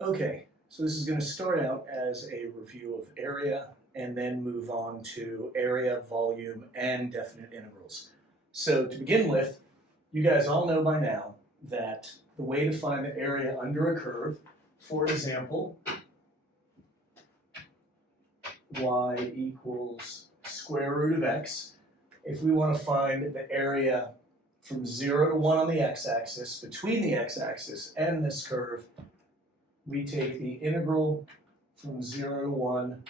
Okay, so this is going to start out as a review of area and then move on to area, volume, and definite integrals. So to begin with, you guys all know by now that the way to find the area under a curve, for example, y equals square root of x, if we want to find the area from 0 to 1 on the x-axis, between the x-axis and this curve, we take the integral from 0 to 1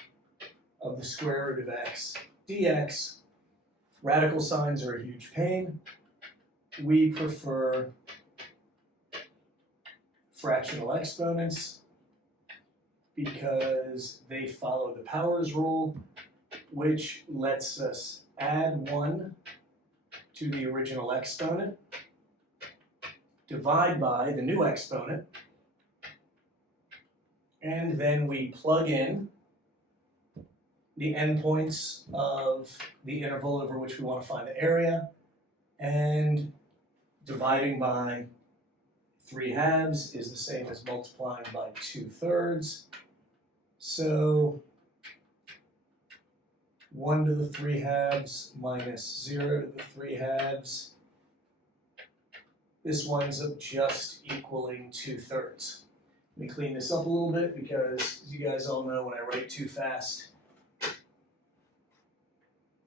of the square root of x dx. Radical signs are a huge pain. We prefer fractional exponents because they follow the powers rule, which lets us add 1 to the original exponent, divide by the new exponent, and then we plug in the endpoints of the interval over which we want to find the area, and dividing by 3/2 is the same as multiplying by 2/3. So 1 to the 3/2 minus 0 to the 3/2. This winds up just equaling 2/3. Let me clean this up a little bit because, as you guys all know, when I write too fast,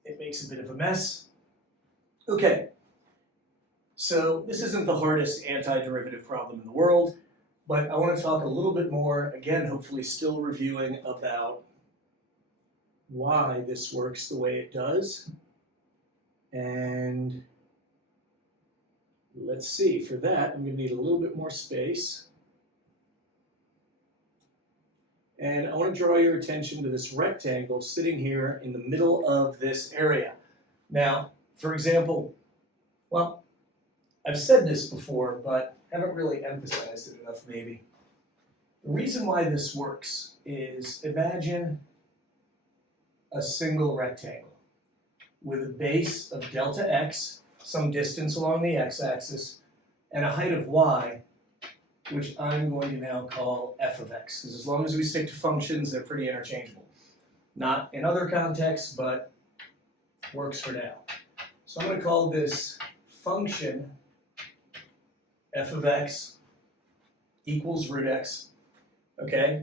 it makes a bit of a mess. Okay, so this isn't the hardest antiderivative problem in the world, but I want to talk a little bit more, again, hopefully still reviewing about why this works the way it does. And let's see, for that, I'm going to need a little bit more space. And I want to draw your attention to this rectangle sitting here in the middle of this area. Now, for example, well, I've said this before, but haven't really emphasized it enough maybe. The reason why this works is imagine a single rectangle with a base of delta x, some distance along the x-axis, and a height of y, which I'm going to now call f of x, because as long as we stick to functions, they're pretty interchangeable. Not in other contexts, but works for now. So I'm going to call this function f of x equals root x, okay?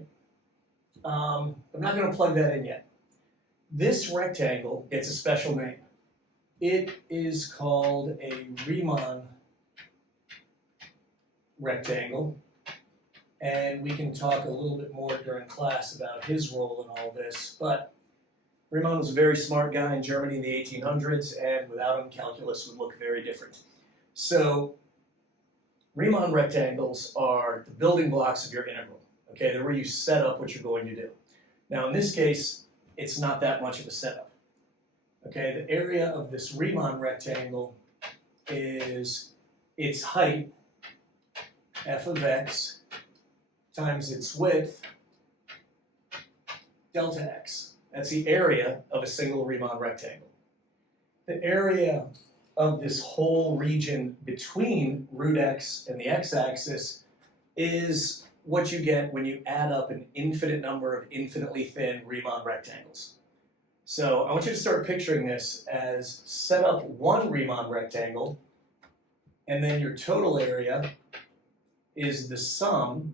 I'm not going to plug that in yet. This rectangle gets a special name. It is called a Reimann rectangle, and we can talk a little bit more during class about his role in all this, but Reimann was a very smart guy in Germany in the 1800s, and without him, calculus would look very different. So Reimann rectangles are the building blocks of your integral, okay? They're where you set up what you're going to do. Now in this case, it's not that much of a setup, okay? The area of this Reimann rectangle is its height, f of x, times its width, delta x. That's the area of a single Reimann rectangle. The area of this whole region between root x and the x-axis is what you get when you add up an infinite number of infinitely thin Reimann rectangles. So I want you to start picturing this as set up one Reimann rectangle, and then your total area is the sum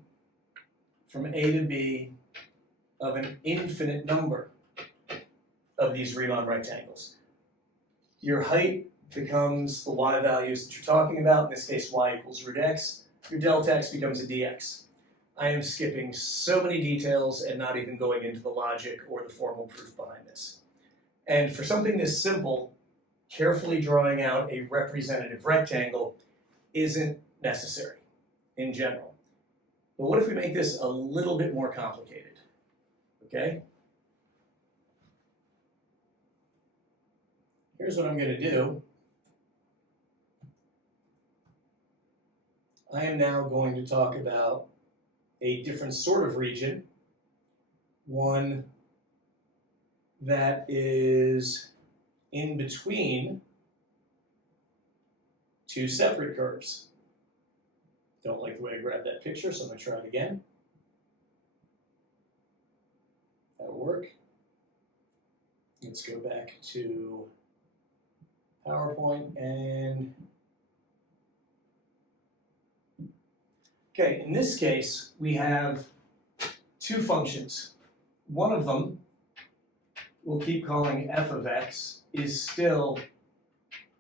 from A to B of an infinite number of these Reimann rectangles. Your height becomes the y values that you're talking about, in this case y equals root x. Your delta x becomes a dx. I am skipping so many details and not even going into the logic or the formal proof behind this. And for something this simple, carefully drawing out a representative rectangle isn't necessary in general. But what if we make this a little bit more complicated? Okay? Here's what I'm going to do. I am now going to talk about a different sort of region, one that is in between two separate curves. Don't like the way I grabbed that picture, so I'm going to try it again. let's go back to PowerPoint and okay, in this case, we have two functions. One of them, we'll keep calling f of x, is still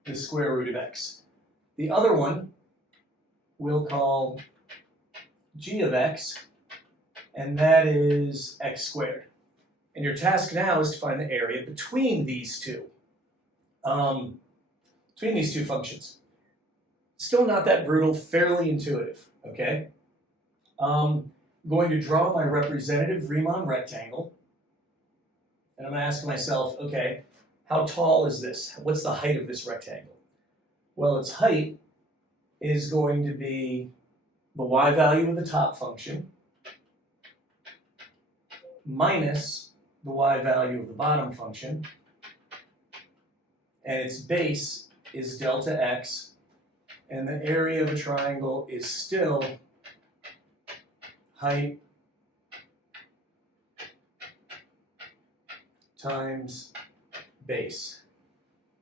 the square root of x. The other one, we'll call g of x, and that is x squared. And your task now is to find the area between these two functions. Still not that brutal, fairly intuitive, okay? I'm going to draw my representative Riemann rectangle, and I'm going to ask myself, okay, how tall is this? What's the height of this rectangle? Well, its height is going to be the y value of the top function minus the y value of the bottom function, and its base is delta x, and the area of a triangle is still height times base.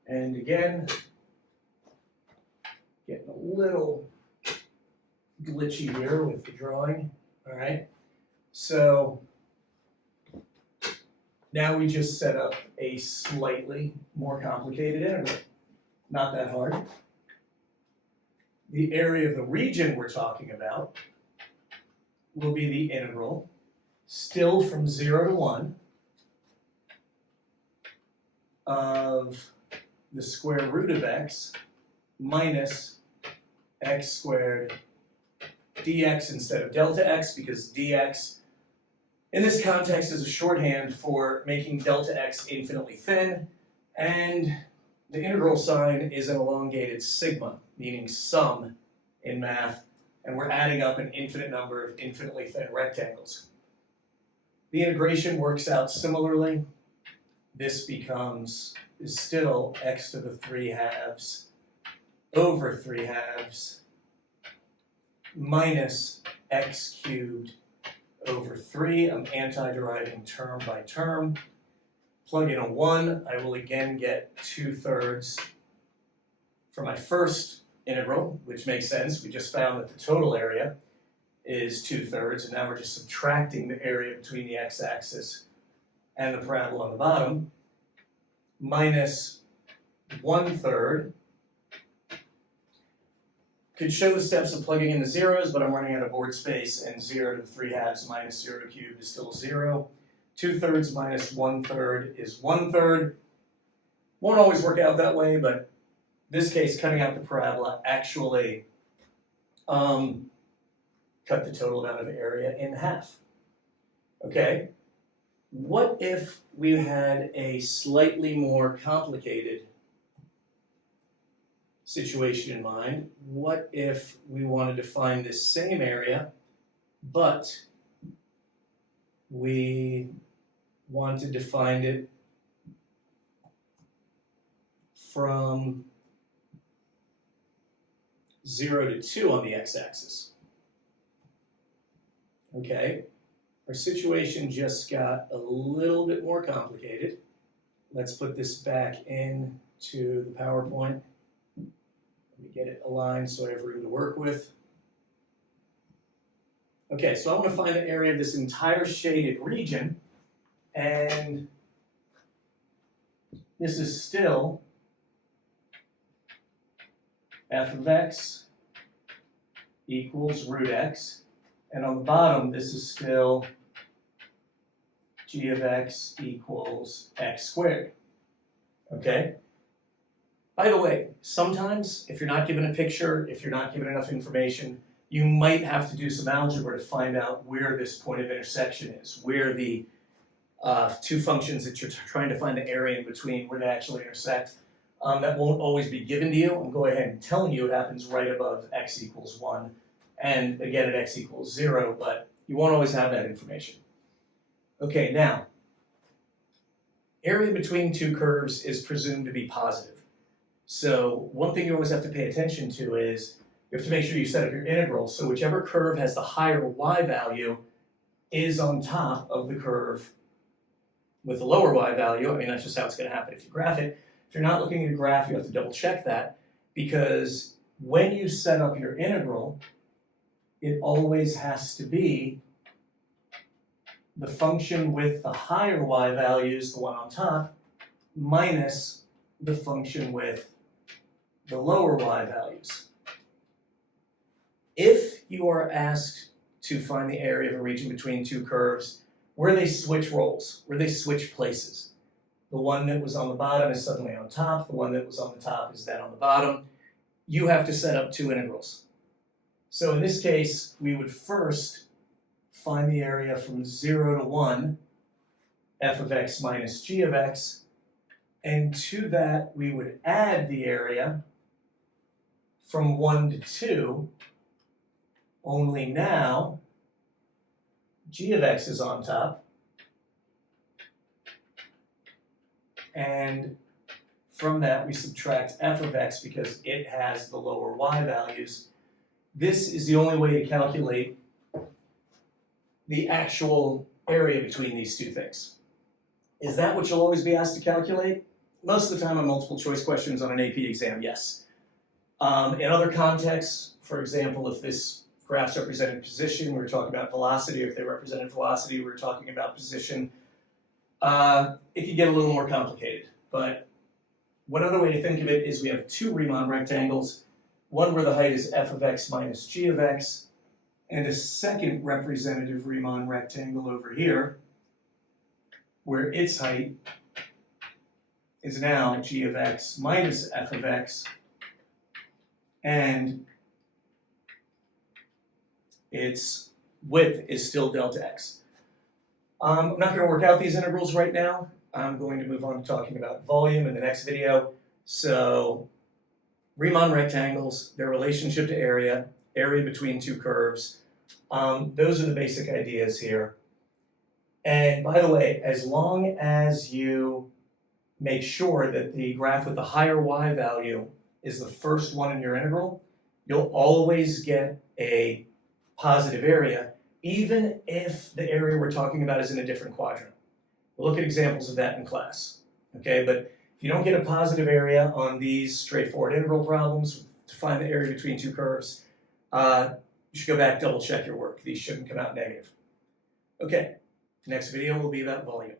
And again, getting a little glitchy here with the drawing, all right? So now we just set up a slightly more complicated integral. Not that hard. The area of the region we're talking about will be the integral, still from 0 to 1, of the square root of x minus x squared dx instead of delta x, because dx in this context is a shorthand for making delta x infinitely thin, and the integral sign is an elongated sigma, meaning sum in math, and we're adding up an infinite number of infinitely thin rectangles. The integration works out similarly. This is still x to the 3 halves over 3 halves minus x cubed over 3. I'm anti-deriving term by term. Plug in a 1, I will again get 2/3 for my first integral, which makes sense. We just found that the total area is 2/3, and now we're just subtracting the area between the x-axis and the parabola on the bottom, minus 1/3. Could show the steps of plugging in the zeros, but I'm running out of board space, and 0 to the 3 halves minus 0 cubed is still 0. 2/3 minus 1/3 is 1/3. Won't always work out that way, but in this case, cutting out the parabola actually cut the total amount of area in half. Okay? What if we had a slightly more complicated situation in mind? What if we wanted to find this same area, but we wanted to find it from 0 to 2 on the x-axis? Okay, our situation just got a little bit more complicated. Let's put this back into the PowerPoint. Let me get it aligned so I have room to work with. Okay, so I want to find the area of this entire shaded region, and this is still f of x equals root x, and on the bottom this is still g of x equals x squared. Okay? By the way, sometimes if you're not given a picture, if you're not given enough information, you might have to do some algebra to find out where this point of intersection is, where the two functions that you're trying to find the area in between, where they actually intersect. That won't always be given to you. I'm going ahead and telling you it happens right above x equals 1, and again at x equals 0, but you won't always have that information. Okay, now, area between two curves is presumed to be positive. So one thing you always have to pay attention to is you have to make sure you set up your integral, so whichever curve has the higher y value is on top of the curve with the lower y value. I mean, that's just how it's going to happen if you graph it. If you're not looking at a graph, you have to double check that, because when you set up your integral, it always has to be the function with the higher y values, the one on top, minus the function with the lower y values. If you are asked to find the area of a region between two curves where they switch roles, where they switch places, the one that was on the bottom is suddenly on top, the one that was on the top is then on the bottom, you have to set up two integrals. So in this case, we would first find the area from 0 to 1, f of x minus g of x, and to that we would add the area from 1 to 2, only now g of x is on top, and from that we subtract f of x because it has the lower y values. This is the only way to calculate the actual area between these two things. Is that what you'll always be asked to calculate? Most of the time on multiple choice questions on an AP exam, yes. In other contexts, for example, if this graphs represented position, we were talking about velocity. If they represented velocity, we were talking about position. It could get a little more complicated. But one other way to think of it is we have two Riemann rectangles, one where the height is f of x minus g of x, and a second representative Riemann rectangle over here, where its height is now g of x minus f of x, and its width is still delta x. I'm not going to work out these integrals right now. I'm going to move on to talking about volume in the next video. So Riemann rectangles, their relationship to area, area between two curves, those are the basic ideas here. And by the way, as long as you make sure that the graph with the higher y value is the first one in your integral, you'll always get a positive area, even if the area we're talking about is in a different quadrant. We'll look at examples of that in class, okay? But if you don't get a positive area on these straightforward integral problems to find the area between two curves, you should go back, double check your work. These shouldn't come out negative. Okay, next video will be about volume.